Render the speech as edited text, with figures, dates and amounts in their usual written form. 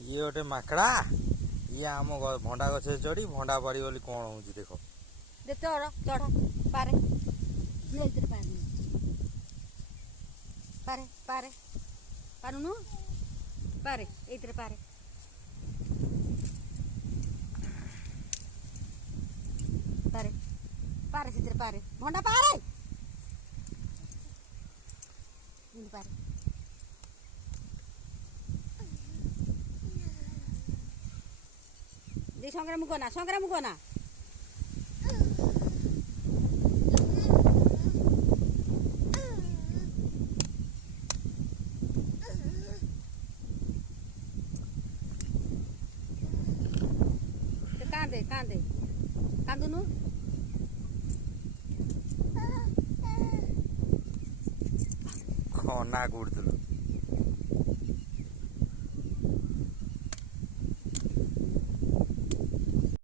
ये गोटे माकड़ा ये आम भंडा गछ चढ़ी भंडा पारी बोली कौन हूँ देख दे चढ़ चढ़ पारे ले इधर पारे पारे पारे पारुनु पारे इधर पारे पारे पारे इधर पारे भंडा पारे इन पारे दे संग्राम गना कांदे कांदे कांदुनु खना गुड़